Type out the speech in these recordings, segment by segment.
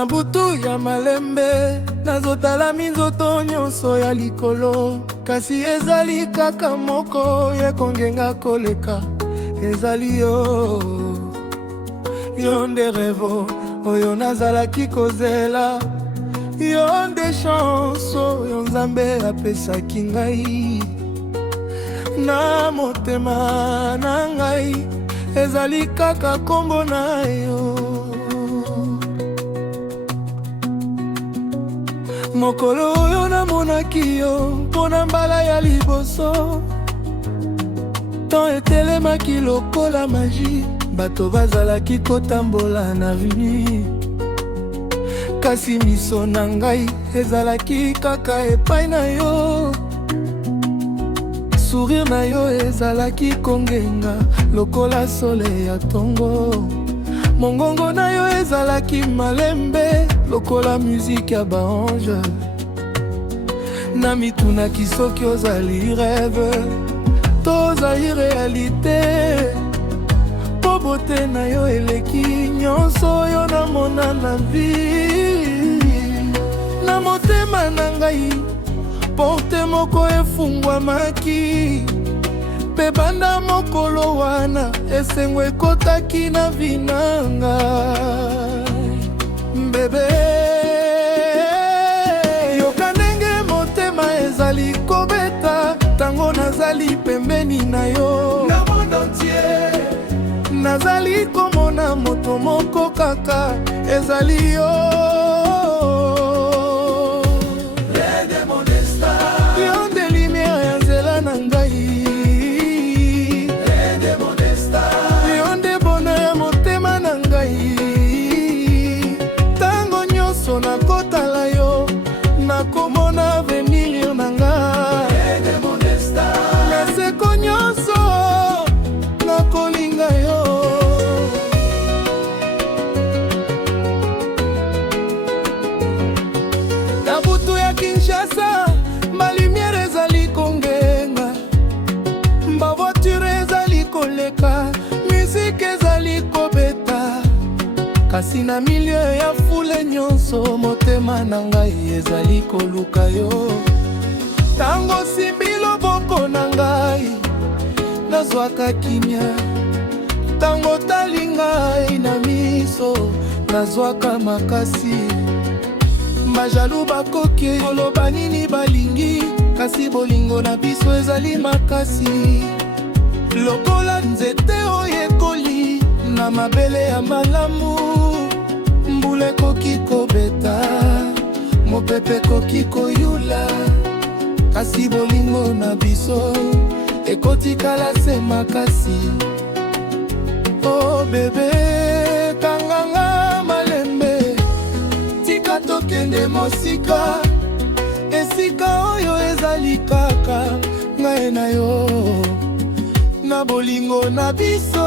Na butu ya malembe nazotala minzoto nyonso ya likolo, kasi ezali kaka moko yekongenga koleka. Ezali yo, yo nde revo oyo nazalaki kozela, yo nde chanso yo Nzambe apesaki ngai. Na motema na ngai ezali kaka kombo na yo. Mokolo oyo namonaki yo mpona mbala ya liboso, ton etelemaki lokola magie, bato bazalaki kotambola na rue, kasi miso na ngai ezalaki kaka epai na yo. Sourire na yo ezalaki kongenga lokola soleil ya tongo, mongongo na yo ezalaki malembe lokola musique ya baange. Na mitunaki soki ozali rêve to ozali réalité, po beauté na yo eleki nyonso oyo namona na vie. Na motema na ngai porte moko efungwamaki, pe banda mokolo wana esengo ekotaki na vinanga. Bebe, yoka ndenge motema ezali kobeta tango nazali pembeni na yo. Na monde entier nazali komona moto moko kaka, ezali yo. Yo nde lumière ya nzela na ngai, yo nde bonheur ya motema na ngai. Tango nyonso nakotala yo nakomona avenir na ngai, naseko nyonso nakolinga yo. Na butu ya Kinshasa balumière ezali kongenga, bavoiture ezali koleka, musique ezali kobeta, kasi na milieu ya fule nyonso motema na ngai ezali koluka yo. Tango simbi loboko na ngai nazwaka kimia, tango tali ngai na miso nazwaka makasi. Bajalu bakoki koloba nini balingi, kasi bolingo na biso ezali makasi. Lokola nzete oyo ekoli na mabele ya malamu, mbula ekoki kobeta, mopepe ekoki koyula, kasi bolingo na biso ekotikala se makasi. Oh bebe, kanganga malembe, tika tokende mosika, esika oyo ezali kaka ngai na yo. Na bolingo na biso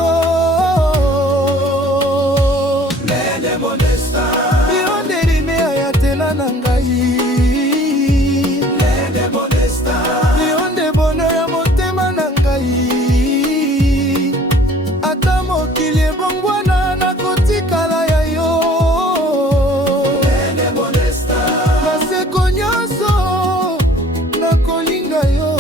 yo nde lumière ya tela na ngai, yo nde bonheur ya motema na ngai. Ata mokili ebongwana nakotikala ya yo, naseko nyonso nakolinga yo.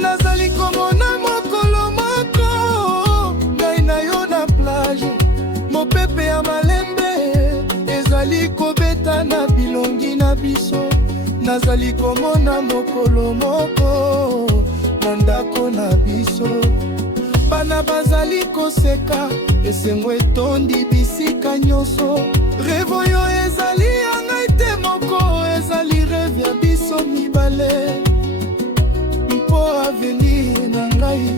Nazali komona mokolo moko ngai na yo na plage, mopepe ya malembe ezali kobeta na bilongi na biso. Nazali komona mokolo moko na ndako na biso, bana bazali koseka, esengo etondi bisika nyonso. Revo yo ezali ya ngai te moko, ezali rêve ya biso mibale. Mpo avenir na ngai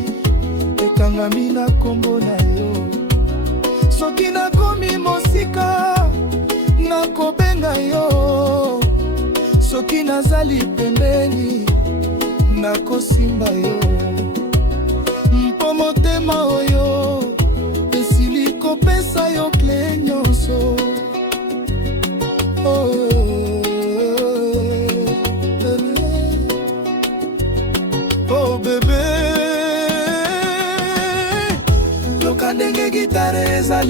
ekangami na kombo na yo. Soki nakomi mosika nakobenga yo, soki nazali pembeni nakosimba yo. Mpo motema oyo esili kopesa yo kle nyonso. Oh bébé,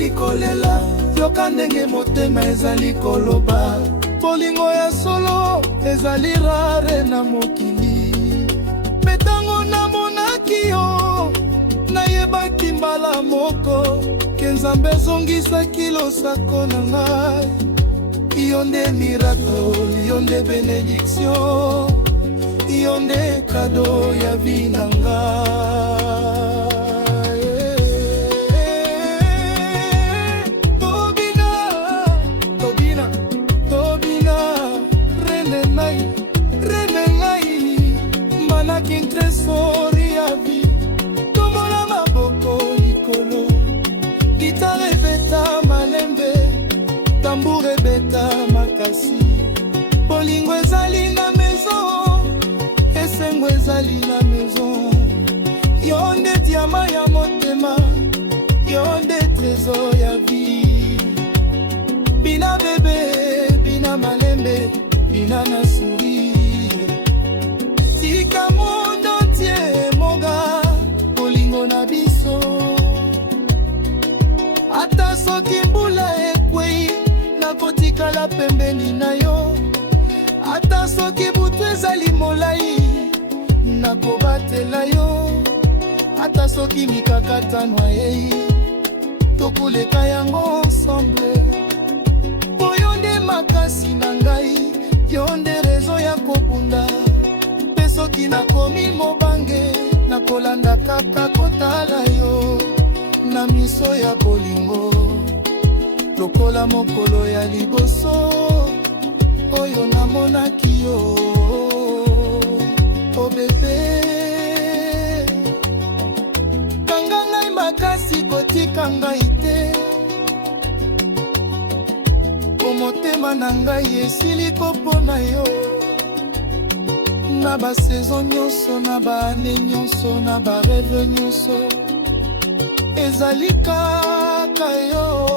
ezali kolela, yoka ndenge motema ezali koloba. Bolingo ya solo ezali rare na mokili. Metango namonaki yo, nayebaki mbala moko ke Nzambe ezongisaki losako na ngai. Yo nde miracle, yo nde benediction, yo nde kado ya vie na ngai. Tresori ya vie, tombola maboko likolo, gitare beta malembe, tambour beta makasi. Bolingo ezali na maison, esengo ezali na maison. Yo nde diama ya motema, yo nde trésor ya vie. Bina bebe, bina malembe, bina na sourire. Tika monde entier moga, bolingo na biso. Ata soki mbula ekwei, nakotikala pembeni na yo. Ata soki butu ezali molai, nakobatela yo. Ata soki mikakatano eyei, tokoleka yango ensemble. Oyo nde makasi na ngai, yo nde rezo ya kobunda. Soki nakomi mobange, nakolanda kaka kotala yo na miso ya bolingo. Lokola mokolo ya liboso, oyo namonaki yo. O bebe, kanga ngai makasi kotika ngai te. O motema na ngai esili kopona yo. Na ba saison nyonso, na ba ane nyonso, na ba rêve nyonso, ezali kaka yo.